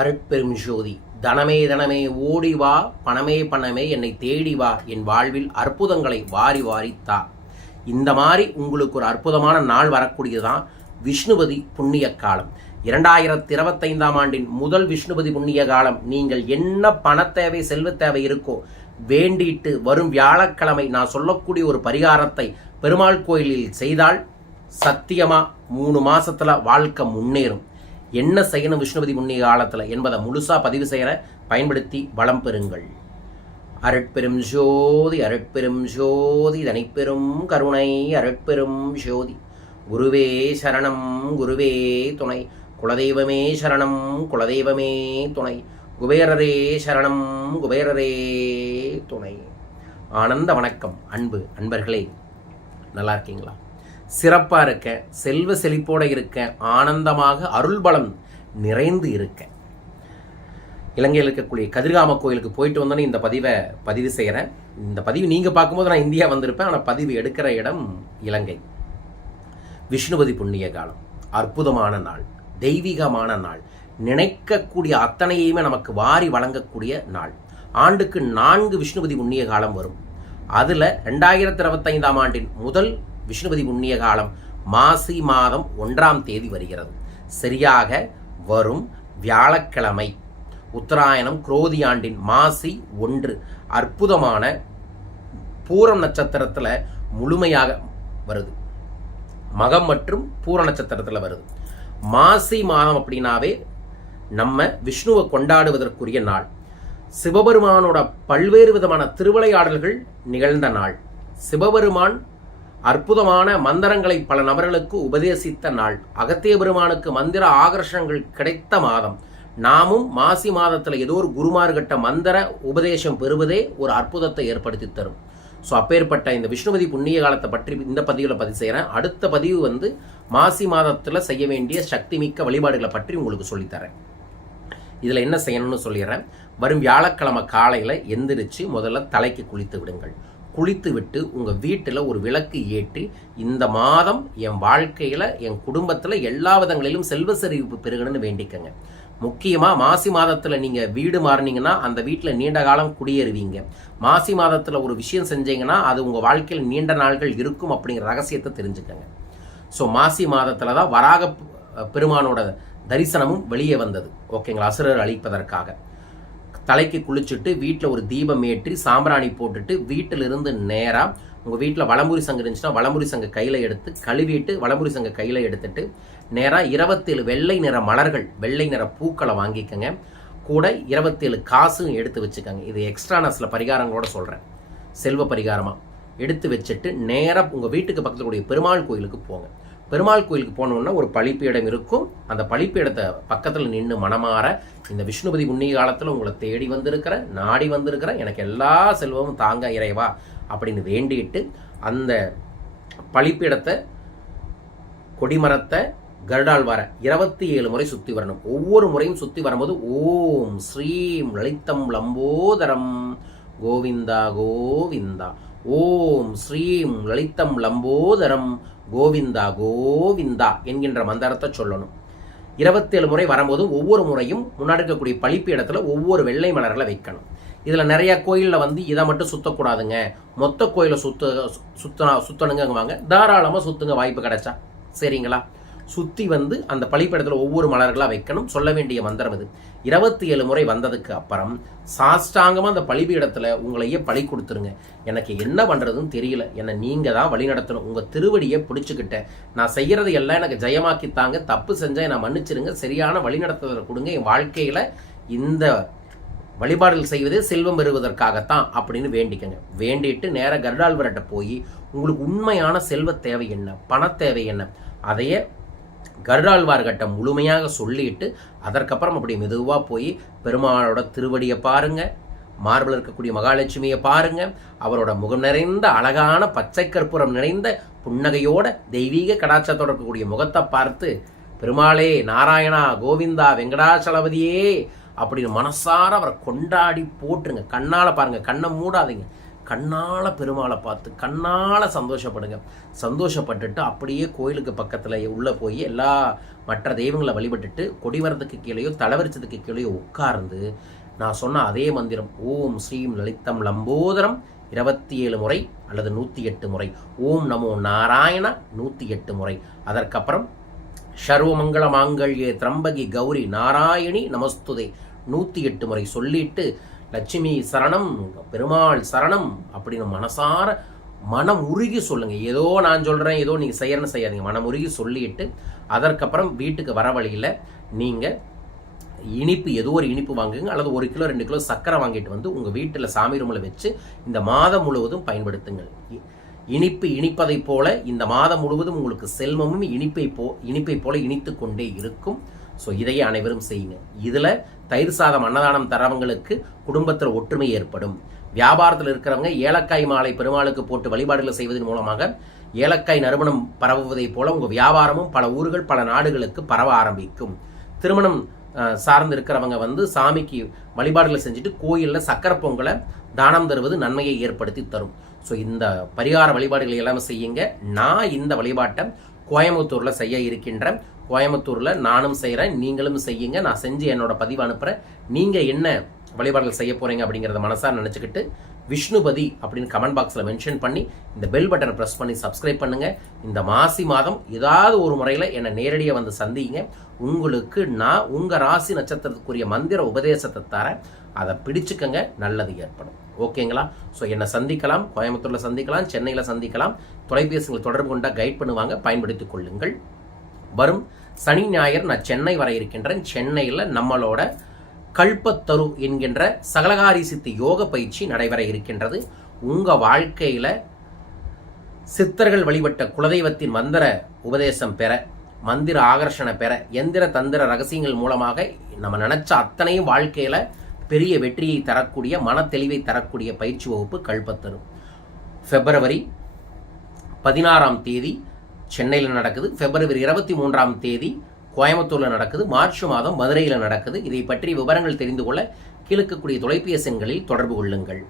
அருட்பெரும் ஜோதி. தனமே தனமே ஓடி வா பணமே பணமே என்னை தேடி வா என் வாழ்வில் அற்புதங்களை வாரி வாரித்தா இந்த மாதிரி உங்களுக்கு ஒரு அற்புதமான நாள் வரக்கூடியதுதான் விஷ்ணுபதி புண்ணிய காலம். இரண்டாயிரத்தி இருபத்தைந்தாம் ஆண்டின் முதல் விஷ்ணுபதி புண்ணிய காலம். நீங்கள் என்ன பணத்தேவை செல்வத் தேவை இருக்கோ வேண்டிட்டு வரும் வியாழக்கிழமை நான் சொல்லக்கூடிய ஒரு பரிகாரத்தை பெருமாள் கோயிலில் செய்தால் சத்தியமா மூணு மாசத்துல வாழ்க்கை முன்னேறும். என்ன செய்யணும் விஷ்ணுபதி புண்ணிய காலத்தில் என்பதை முழுசா பதிவு செய்கிற பயன்படுத்தி வளம் பெறுங்கள். அருட்பெரும் ஜோதி அருட்பெரும் ஜோதி தனிப்பெரும் கருணை அருட்பெரும் ஜோதி. குருவே சரணம் குருவே துணை. குலதெய்வமே சரணம் குலதெய்வமே துணை. குபேரரே சரணம் குபேரரே துணை. ஆனந்த வணக்கம் அன்பு அன்பர்களே. நல்லா இருக்கீங்களா? சிறப்பாக இருக்க செல்வ செழிப்போட இருக்க ஆனந்தமாக அருள்பலம் நிறைந்து இருக்க. இலங்கையில் இருக்கக்கூடிய கதிர்காம கோயிலுக்கு போயிட்டு வந்தோன்னே இந்த பதிவை பதிவு செய்கிறேன் இந்த பதிவு நீங்கள் பார்க்கும்போது நான் இந்தியா வந்திருப்பேன். ஆனால் பதிவு எடுக்கிற இடம் இலங்கை. விஷ்ணுபதி புண்ணிய காலம். அற்புதமான நாள். தெய்வீகமான நாள். நினைக்கக்கூடிய அத்தனையுமே நமக்கு வாரி வழங்கக்கூடிய நாள். ஆண்டுக்கு நான்கு விஷ்ணுபதி புண்ணிய காலம் வரும். அதில் ரெண்டாயிரத்தி இருபத்தைந்தாம் ஆண்டின் முதல் விஷ்ணுபதி புண்ணிய காலம் மாசி மாதம் ஒன்றாம் தேதி வருகிறது. சரியாக வரும் வியாழக்கிழமை. உத்தராயணம் குரோதி ஆண்டின் மாசி ஒன்று. அற்புதமான பூரம் நட்சத்திரத்தில் முழுமையாக வருது. மகம் மற்றும் பூர நட்சத்திரத்தில் வருது. மாசி மாதம் அப்படின்னாவே நம்ம விஷ்ணுவை கொண்டாடுவதற்குரிய நாள். சிவபெருமானோட பல்வேறு விதமான திருவிளையாடல்கள் நிகழ்ந்த நாள். சிவபெருமான் அற்புதமான மந்திரங்களை பல நபர்களுக்கு உபதேசித்த நாள். அகத்திய பெருமானுக்கு மந்திர ஆகர்ஷங்கள் கிடைத்த மாதம். நாமும் மாசி மாதத்தில் ஏதோ ஒரு குருமார்கிட்ட மந்திர உபதேசம் பெறுவதே ஒரு அற்புதத்தை ஏற்படுத்தி தரும். ஸோ அப்பேற்பட்ட இந்த விஷ்ணுபதி புண்ணிய காலத்தை பற்றி இந்த பதிவில் பதிவு செய்கிறேன் அடுத்த பதிவு வந்து மாசி மாதத்தில் செய்ய வேண்டிய சக்தி மிக்க வழிபாடுகளை பற்றி உங்களுக்கு சொல்லித்தரேன். இதில் என்ன செய்யணும்னு சொல்லிடுறேன். வரும் வியாழக்கிழமை காலையில் எந்திரிச்சு முதல்ல தலைக்கு குளித்து விடுங்கள். குளித்துவிட்டு உங்கள் வீட்டில் ஒரு விளக்கு ஏற்றி இந்த மாதம் என் வாழ்க்கையில் என் குடும்பத்தில் எல்லா விதங்களிலும் செல்வ செறிவு பெருகணும்னு வேண்டிக்கங்க. முக்கியமாக மாசி மாதத்தில் நீங்கள் வீடு மாறினீங்கன்னா அந்த வீட்டில் நீண்ட காலம் குடியேறுவீங்க. மாசி மாதத்தில் ஒரு விஷயம் செஞ்சீங்கன்னா அது உங்கள் வாழ்க்கையில் நீண்ட நாள்கள் இருக்கும் அப்படிங்கிற ரகசியத்தை தெரிஞ்சுக்கங்க. ஸோ மாசி மாதத்தில் தான் வராக பெருமானோட தரிசனமும் வெளியே வந்தது. ஓகேங்களா? அசுரர் அழிப்பதற்காக. தலைக்கு குளிச்சுட்டு வீட்டில் ஒரு தீபம் ஏற்றி சாம்பிராணி போட்டுட்டு வீட்டிலிருந்து நேராக உங்கள் வீட்டில் வளம்புரி சங்கம் இருந்துச்சுன்னா வளமுறி சங்க கையில் எடுத்து கழுவிட்டு வளமுறி சங்க கையில் எடுத்துட்டு நேராக இருபத்தேழு வெள்ளை நிற மலர்கள் வெள்ளை நிற பூக்களை வாங்கிக்கோங்க. கூட இருபத்தேழு காசும் எடுத்து வச்சுக்கோங்க. இது எக்ஸ்ட்ரா நான் சில பரிகாரங்களோட சொல்கிறேன் செல்வ பரிகாரமாக எடுத்து வச்சுட்டு நேராக உங்கள் வீட்டுக்கு பக்கத்தில் கூடிய பெருமாள் கோயிலுக்கு போங்க. பெருமாள் கோயிலுக்கு போனோம்னா ஒரு பழிப்பீடம் இருக்கும். அந்த பழிப்பீடத்தை பக்கத்தில் நின்று மனமாற இந்த விஷ்ணுபதி புண்ணிய காலத்தில் உங்களை தேடி வந்திருக்கிறேன் நாடி வந்திருக்கிறேன் எனக்கு எல்லா செல்வமும் தாங்க இறைவா அப்படின்னு வேண்டிட்டு அந்த பழிப்பிடத்தை கொடிமரத்தை கருடால் வர இருபத்தி ஏழு முறை சுற்றி வரணும். ஒவ்வொரு முறையும் சுற்றி வரும்போது ஓம் ஸ்ரீம் லலித்தம் லம்போதரம் கோவிந்தா கோவிந்தா. ஓம் ஸ்ரீம் லலித்தம் லம்போதரம் கோவிந்தா கோவிந்தா என்கின்ற மந்திரத்தை சொல்லணும். இருபத்தேழு முறை வரும்போது ஒவ்வொரு முறையும் முன்னாடி இருக்கக்கூடிய பழிப்பு இடத்துல ஒவ்வொரு வெள்ளை மலர்களை வைக்கணும். இதில் நிறைய கோயிலில் வந்து இதை மட்டும் சுற்றக்கூடாதுங்க மொத்த கோயிலை சுத்த சுத்த சுத்தணுங்கவாங்க தாராளமாக சுத்துங்க வாய்ப்பு கிடைச்சா. சரிங்களா? சுற்றி வந்து அந்த பழிப்படத்தில் ஒவ்வொரு மலர்களாக வைக்கணும். சொல்ல வேண்டிய மந்திரம் இது. இருபத்தி ஏழு முறை வந்ததுக்கு அப்புறம் சாஷ்டாங்கமாக அந்த பழிபீடத்தில் உங்களையே பழி கொடுத்துருங்க. எனக்கு என்ன பண்ணுறதுன்னு தெரியல. என்னை நீங்கள் தான் வழி நடத்தணும். உங்கள் திருவடியை பிடிச்சிக்கிட்டேன் நான் செய்கிறது எல்லாம் எனக்கு ஜெயமாக்கித்தாங்க தப்பு செஞ்சால் என்னை மன்னிச்சிருங்க. சரியான வழிநடத்துதலை கொடுங்க. என் வாழ்க்கையில் இந்த வழிபாடுகள் செய்வதே செல்வம் பெறுவதற்காகத்தான் அப்படின்னு வேண்டிக்கங்க. வேண்டிட்டு நேர கருடாழ்வர்கிட்ட போய் உங்களுக்கு உண்மையான செல்வ தேவை என்ன? பண தேவை என்ன? அதையே கருடாழ்வார்கிட்ட முழுமையாக சொல்லிட்டு அதற்கப்புறம் அப்படி மெதுவாக போய் பெருமாளோட திருவடியை பாருங்க மார்பில் இருக்கக்கூடிய மகாலட்சுமியை பாருங்க அவரோட முகம் நிறைந்த அழகான பச்சை கற்பூரம் நிறைந்த புன்னகையோட தெய்வீக கடாச்சத்தோட இருக்கக்கூடிய முகத்தை பார்த்து பெருமாளே நாராயணா கோவிந்தா வெங்கடாச்சலபதியே அப்படின்னு மனசார அவரை கொண்டாடி போட்டுருங்க. கண்ணால் பாருங்க கண்ணை மூடாதீங்க. கண்ணால் பெருமாளை பார்த்து கண்ணால் சந்தோஷப்படுங்க. சந்தோஷப்பட்டுட்டு அப்படியே கோயிலுக்கு பக்கத்தில் உள்ளே போய் எல்லா மற்ற தெய்வங்களை வழிபட்டுட்டு கொடிவரத்துக்கு கீழேயோ தலைவரிச்சதுக்கு கீழேயோ உட்கார்ந்து நான் சொன்ன அதே மந்திரம் ஓம் ஸ்ரீம் லலிதம் லம்போதரம் இருபத்தி ஏழு முறை அல்லது நூற்றி எட்டு முறை. ஓம் நமோ நாராயண நூற்றி எட்டு முறை. அதற்கப்புறம் சர்வமங்கள மாங்கல்யே திரம்பகி கௌரி நாராயணி நமஸ்துதே. நூற்றி எட்டு முறை சொல்லிட்டு லட்சுமி சரணம் பெருமாள் சரணம் அப்படின்னு மனசார மனம் உருகி சொல்லுங்க. ஏதோ நான் சொல்றேன் ஏதோ நீங்க செய்யறன்னு செய்யாதீங்க. மனம் உருகி சொல்லிட்டு அதற்கப்புறம் வீட்டுக்கு வர வழியில் நீங்க இனிப்பு ஏதோ ஒரு இனிப்பு வாங்குங்க அல்லது ஒரு கிலோ ரெண்டு கிலோ சர்க்கரை வாங்கிட்டு வந்து உங்கள் வீட்டில் சாமி ரூமில் வச்சு இந்த மாதம் முழுவதும் பயன்படுத்துங்கள். இ- இனிப்பு இனிப்பதை போல இந்த மாதம் முழுவதும் உங்களுக்கு செல்வமும் இனிப்பை போ இனிப்பை போல இனித்து கொண்டே இருக்கும். ஸோ இதையே அனைவரும் செய்யுங்க. இதில் தயிர் சாதம் அன்னதானம் தரவங்களுக்கு குடும்பத்தில் ஒற்றுமை ஏற்படும். வியாபாரத்தில் இருக்கிறவங்க ஏலக்காய் மாலை பெருமாளுக்கு போட்டு வழிபாடுகளை செய்வதன் மூலமாக ஏலக்காய் நறுமணம் பரவுவதைப் போல உங்கள் வியாபாரமும் பல ஊர்கள் பல நாடுகளுக்கு பரவ ஆரம்பிக்கும். திருமணம் சார்ந்து இருக்கிறவங்க வந்து சாமிக்கு வழிபாடுகளை செஞ்சுட்டு கோயிலில் சக்கரை பொங்கலை தானம் தருவது நன்மையை ஏற்படுத்தி தரும். ஸோ இந்த பரிகார வழிபாடுகளை எல்லாமே செய்யுங்க. நான் இந்த வழிபாட்டை கோயம்புத்தூரில் செய்ய இருக்கின்ற கோயம்புத்தூரில் நானும் செய்கிறேன் நீங்களும் செய்யுங்க. நான் செஞ்சு என்னோட பதிவு அனுப்புகிறேன் நீங்கள் என்ன வழிபாடுகள் செய்ய போகிறீங்க அப்படிங்கிறத மனசாக நினச்சிக்கிட்டு விஷ்ணுபதி அப்படின்னு கமெண்ட் பாக்ஸில் மென்ஷன் பண்ணி இந்த பெல் பட்டனை ப்ரெஸ் பண்ணி சப்ஸ்கிரைப் பண்ணுங்கள் இந்த மாசி மாதம் ஏதாவது ஒரு முறையில் என்னை நேரடியாக வந்து சந்திங்க. உங்களுக்கு நான் உங்கள் ராசி நட்சத்திரத்துக்குரிய மந்திர உபதேசத்தை தரேன். அதை பிடிச்சுக்கங்க நல்லது ஏற்படும். ஓகேங்களா? ஸோ என்னை சந்திக்கலாம் கோயம்புத்தூரில் சந்திக்கலாம் சென்னையில் சந்திக்கலாம். தொலைபேசிகளை தொடர்பு கொண்டா கைட் பண்ணுவாங்க பயன்படுத்திக் கொள்ளுங்கள். வரும். சனி ஞாயிறு நான் சென்னை வர இருக்கின்றேன். சென்னையில் நம்மளோட கல்பத்தரு என்கின்ற சகலகாரி சித்தி யோக பயிற்சி நடைபெற இருக்கின்றது. உங்கள் வாழ்க்கையில் சித்தர்கள் வழிபட்ட குலதெய்வத்தின் மந்திர உபதேசம் பெற மந்திர ஆகர்ஷணை பெற எந்திர தந்திர ரகசியங்கள் மூலமாக நம்ம நினச்ச அத்தனையும் வாழ்க்கையில் பெரிய வெற்றியை தரக்கூடிய மன தெளிவை தரக்கூடிய பயிற்சி வகுப்பு கல்பத்தரும் பிப்ரவரி பதினாறாம் தேதி சென்னையில் நடக்குது. பிப்ரவரி இருபத்தி மூன்றாம் தேதி கோயம்புத்தூரில் நடக்குது. மார்ச் மாதம் மதுரையில் நடக்குது. இதை பற்றி விவரங்கள் தெரிந்து கொள்ள கிழக்கக்கூடிய தொலைபேசி எண்களில் தொடர்பு கொள்ளுங்கள்.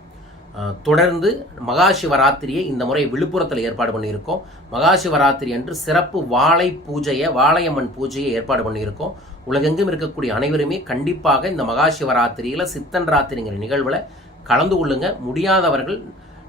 தொடர்ந்து மகா சிவராத்திரியை இந்த முறை விழுப்புரத்தில் ஏற்பாடு பண்ணியிருக்கோம். மகா சிவராத்திரி அன்று சிறப்பு வாழை பூஜையை வாழையம்மன் பூஜையை ஏற்பாடு பண்ணியிருக்கோம். உலகெங்கும் இருக்கக்கூடிய அனைவருமே கண்டிப்பாக இந்த மகா சிவராத்திரியில் சித்தன் ராத்திரிங்கிற நிகழ்வில் கலந்து கொள்ளுங்க. முடியாதவர்கள்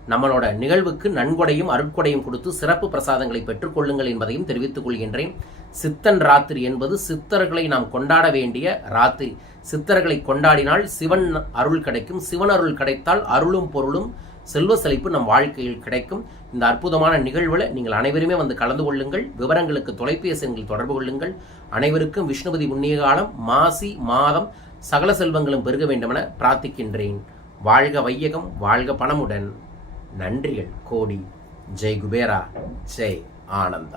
நம்மளோட நிகழ்வுக்கு நன்கொடையும் அருட்கொடையும் கொடுத்து சிறப்பு பிரசாதங்களை பெற்றுக்கொள்ளுங்கள் என்பதையும் தெரிவித்துக் கொள்கின்றேன். சித்தன் ராத்திரி என்பது சித்தர்களை நாம் கொண்டாட வேண்டிய ராத்திரி. சித்தர்களை கொண்டாடினால் சிவன் அருள் கிடைக்கும். சிவன் அருள் கிடைத்தால் அருளும் பொருளும் செல்வ செழிப்பு நம் வாழ்க்கையில் கிடைக்கும். இந்த அற்புதமான நிகழ்வில் நீங்கள் அனைவருமே வந்து கலந்து கொள்ளுங்கள். விவரங்களுக்கு தொலைபேசி எண்களில் தொடர்பு கொள்ளுங்கள். அனைவருக்கும் விஷ்ணுபதி புண்ணிய காலம் மாசி மாதம் சகல செல்வங்களும் பெருக வேண்டுமென பிரார்த்திக்கின்றேன். வாழ்க வையகம் வாழ்க பணமுடன். நன்றிகள். கோடி. ஜெய் குபேரா. ஜெய் ஆனந்தம்.